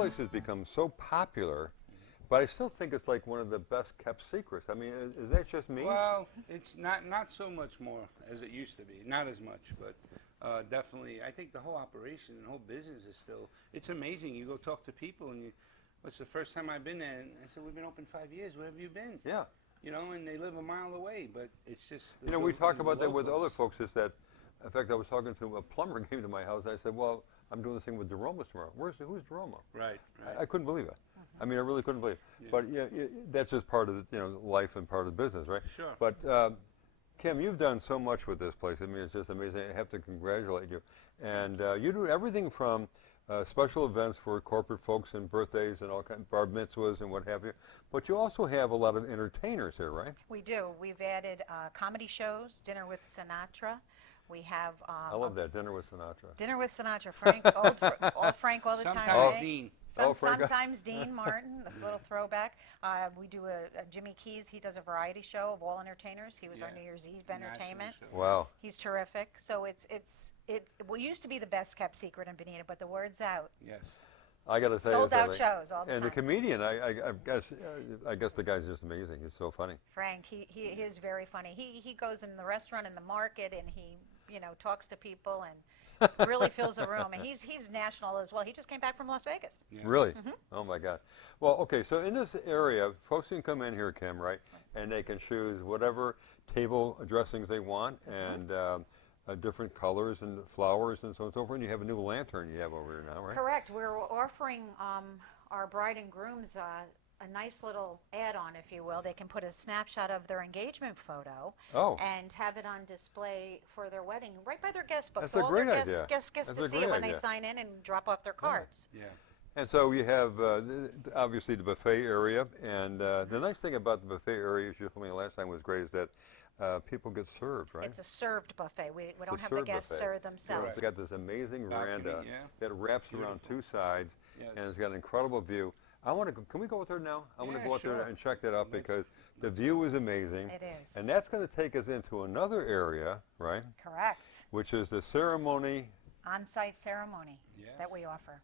place has become so popular, but I still think it's like one of the best kept secrets. I mean, is that just me? Well, it's not so much more as it used to be. Not as much, but definitely, I think the whole operation and whole business is still. It's amazing. You go talk to people, and what's the first time I've been there? And I said, we've been open 5 years. Where have you been? Yeah. You know, and they live a mile away, but it's just. You know, we talk about that with other folks. Is that, in fact, I was talking to a plumber came to my house. And I said, well, I'm doing this thing with DeRomo's tomorrow. Who's DeRomo? Right. I couldn't believe it. I mean, I really couldn't believe it. Yeah. But yeah, that's just part of the, life and part of the business, right? Sure. But Kim, you've done so much with this place. I mean, it's just amazing. I have to congratulate you. And you do everything from special events for corporate folks and birthdays and all kinds of bar mitzvahs and what have you. But you also have a lot of entertainers here, right? We do. We've added comedy shows, Dinner with Sinatra. We have. I love that, Dinner with Sinatra. Dinner with Sinatra. Frank, old Frank all the time. Sometimes Right? Dean. Sometimes Dean Martin, a little throwback. We do a Jimmy Keys. He does a variety show of all entertainers. He was our New Year's Eve entertainment. Wow. He's terrific. So it used to be the best kept secret in Bonita, but the word's out. Yes. I got to say, Sold out shows all the time. And the comedian, I guess the guy's just amazing. He's so funny. Frank, he is very funny. He goes in the restaurant, in the market, and he talks to people and really fills a room. And he's national as well. He just came back from Las Vegas. Yeah. Really? Mm-hmm. Oh my God. Well, okay. So in this area, folks can come in here, Kim, right? And they can choose whatever table dressings they want and different colors and flowers and so on and so forth. And you have a new lantern you have over here now, right? Correct. We're offering our bride and grooms a nice little add-on, if you will. They can put a snapshot of their engagement photo and have it on display for their wedding right by their guest book. That's so a all great their idea. guests get to see it when they sign in and drop off their cards. Yeah. And so you have, obviously, the buffet area. And the nice thing about the buffet area, as you told me last time, was great, is that people get served, right? It's a served buffet. We don't have the served guests buffet. serve themselves. It's got this amazing veranda that wraps around two sides, Yes. and it's got an incredible view. I want to. Can we go out there now? I want to go out there and check that out because the view is amazing. It is. And that's going to take us into another area, right? Correct. Which is the ceremony. On-site ceremony that we offer.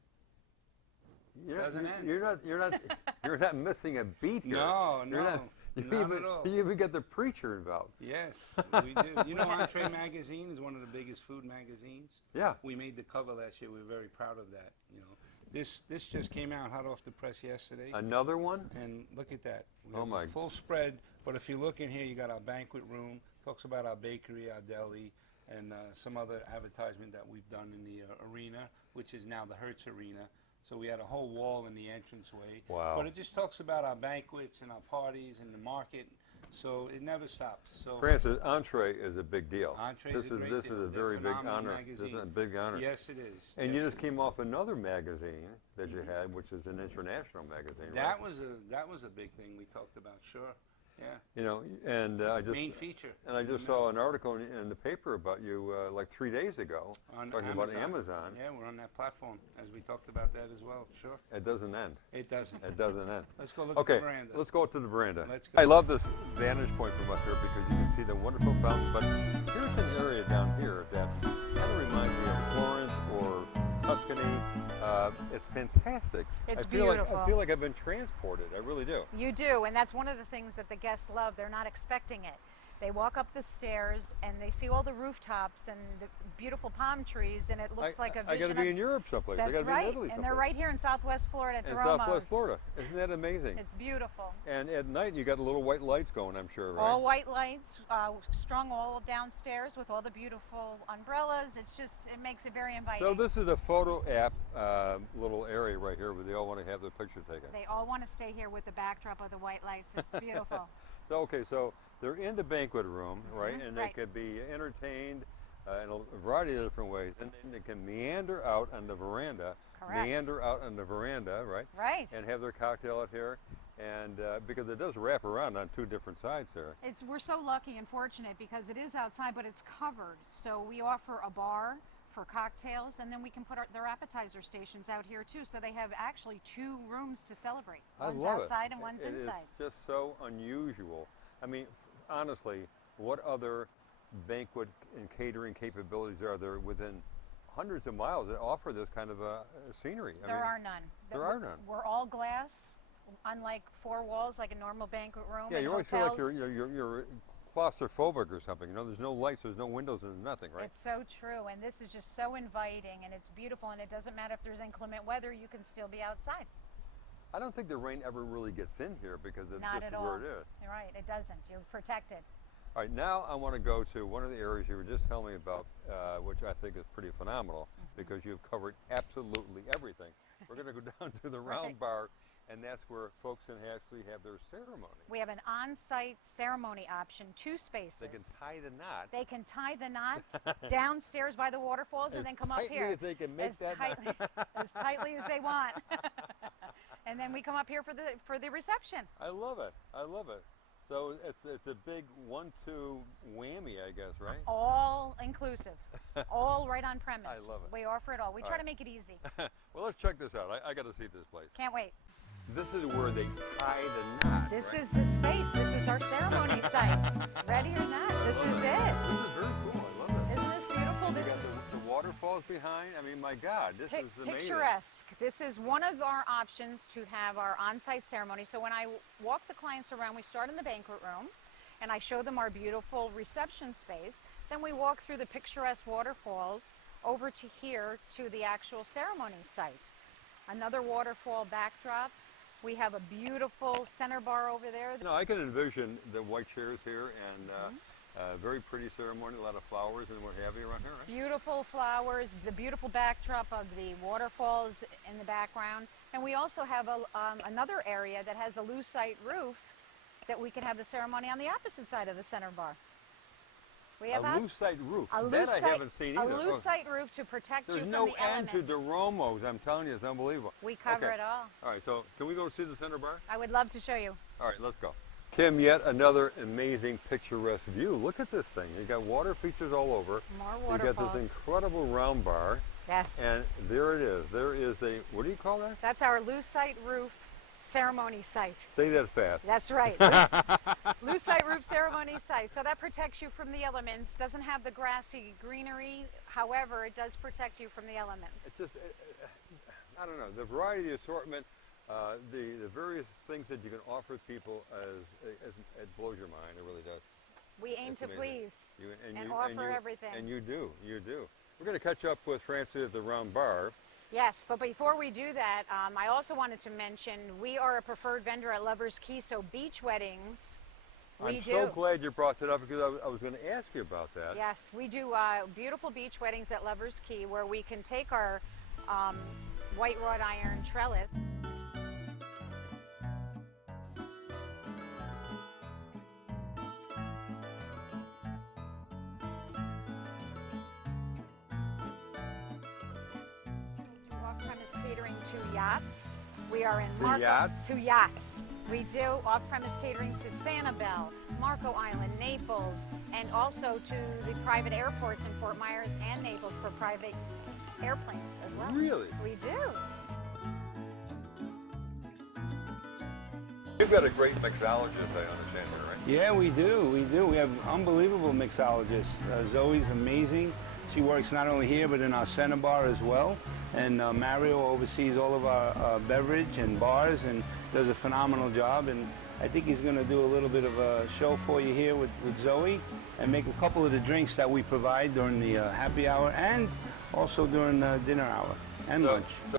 Doesn't end. You're not missing a beat here. No, not at all. You even get the preacher involved. Yes, we do. You know, Entree Magazine is one of the biggest food magazines. Yeah. We made the cover last year. We're very proud of that. This just came out hot off the press yesterday. Another one? And look at that. We Oh have my! a full spread. But if you look in here, you got our banquet room. Talks about our bakery, our deli, and some other advertisement that we've done in the arena, which is now the Hertz Arena. So we had a whole wall in the entranceway. Wow. But it just talks about our banquets and our parties and the market. So it never stops. So Francis, Entree is a big deal. Entree this is a great deal. This is a They're very big phenomenal honor. magazine. This is a big honor. Yes, it is. And yes, you just came off another magazine that you had, which is an international magazine, that right? that was a big thing we talked about. Sure. Yeah. You know, and I just main feature. And I just saw an article in the paper about you like 3 days ago, On talking about Amazon. Yeah, we're on that platform, as we talked about that as well. Sure. It doesn't end. It doesn't. It doesn't end. Let's go look Okay, at the veranda. let's go to the veranda. Let's go. I love this vantage point from up here because you can see the wonderful fountain. But here's an area down here that kind of reminds me of Florence or Tuscany. It's fantastic. It's beautiful. I feel like I've been transported. I really do. You do, and that's one of the things that the guests love. They're not expecting it. They walk up the stairs and they see all the rooftops and the beautiful palm trees, and it looks like a vision. I got to be in Europe someplace. That's I got to be in Italy someplace. And they're right here in Southwest Florida at in DeRomo's. Southwest Florida. Isn't that amazing? It's beautiful. And at night you got little white lights going, I'm sure, right? All white lights, strung all downstairs with all the beautiful umbrellas. It makes it very inviting. So this is a photo app little area right here where they all want to have their picture taken. They all want to stay here with the backdrop of the white lights. It's beautiful. So, okay, so they're in the banquet room, right? Mm-hmm, And they could be entertained in a variety of different ways. And then they can meander out on the veranda. Correct. Meander out on the veranda, right? Right. And have their cocktail out here. And because it does wrap around on two different sides there. We're so lucky and fortunate because it is outside, but it's covered. So we offer a bar for cocktails, and then we can put their appetizer stations out here too. So they have actually 2 rooms to celebrate. One's outside and one's inside. It is just so unusual. I mean, honestly, what other banquet and catering capabilities are there within hundreds of miles that offer this kind of scenery. I There mean, are none. There are none. We're all glass, unlike 4 walls like a normal banquet room. Yeah, in you always hotels. feel like you're claustrophobic or something. You know, there's no lights, there's no windows, there's nothing, right? It's so true, and this is just so inviting, and it's beautiful, and it doesn't matter if there's inclement weather, you can still be outside. I don't think the rain ever really gets in here because of Not just at all. where it is. You're right, it doesn't. You're protected. All right, now I want to go to one of the areas you were just telling me about, which I think is pretty phenomenal because you've covered absolutely everything. We're going to go down to the round bar, and that's where folks can actually have their ceremony. We have an on-site ceremony option, 2 spaces. They can tie the knot. They can tie the knot downstairs by the waterfalls and then come up tightly here. as they can make that tightly, as tightly as they want. And then we come up here for the reception. I love it. I love it. So it's a big 1-2 whammy, I guess, right? All inclusive, all right on premise. I love it. We offer it all. We try right. to make it easy. Well, let's check this out. I got to see this place. Can't wait. This is where they tie the knot. This right? is the space. This is our ceremony site. Ready or not, this is it. This is very cool. I love it. Isn't this beautiful? You This got is the waterfalls behind. I mean, my God, this is amazing. picturesque. This is one of our options to have our on-site ceremony. So when I walk the clients around, we start in the banquet room, and I show them our beautiful reception space. Then we walk through the picturesque waterfalls over to here to the actual ceremony site. Another waterfall backdrop. We have a beautiful center bar over there. No, I can envision the white chairs here and very pretty ceremony, a lot of flowers and what have you around here, right? Beautiful flowers, the beautiful backdrop of the waterfalls in the background. And we also have another area that has a lucite roof that we can have the ceremony on the opposite side of the center bar. We have a lucite roof. a That I lucite- haven't seen a either. Oh, lucite roof to protect you there's from no the end elements. to DeRomo's. I'm telling you, it's unbelievable. We cover Okay. it all. All right, so can we go see the center bar? I would love to show you. All right, let's go. Kim, yet another amazing picturesque view. Look at this thing. You got water features all over. More You waterfalls. got this incredible round bar, Yes. and there it is. There is a, what do you call that? That's our lucite roof ceremony site. Say that fast. That's right. Lucite roof ceremony site. So that protects you from the elements. Doesn't have the grassy greenery. However, it does protect you from the elements. It's just, I don't know, the variety, the assortment, the various things that you can offer people, it blows your mind. It really does. We aim It's to amazing. please You, and offer everything. And you do. We're going to catch up with Francie at the round bar. Yes, but before we do that, I also wanted to mention we are a preferred vendor at Lover's Key, so beach weddings, we I'm do. so glad you brought that up because I was going to ask you about that. Yes, we do beautiful beach weddings at Lover's Key where we can take our white wrought iron trellis. Off-premise catering to yachts. We are in The yachts? To yachts. We do off-premise catering to Sanibel, Marco Island, Naples, and also to the private airports in Fort Myers and Naples for private airplanes as well. Really? We do. You've got a great mixologist, I understand here, right? Yeah, we do. We have unbelievable mixologists. Zoe's amazing. She works not only here, but in our center bar as well. And Mario oversees all of our beverage and bars and does a phenomenal job. And I think he's going to do a little bit of a show for you here with Zoe and make a couple of the drinks that we provide during the happy hour and also during dinner hour and lunch. So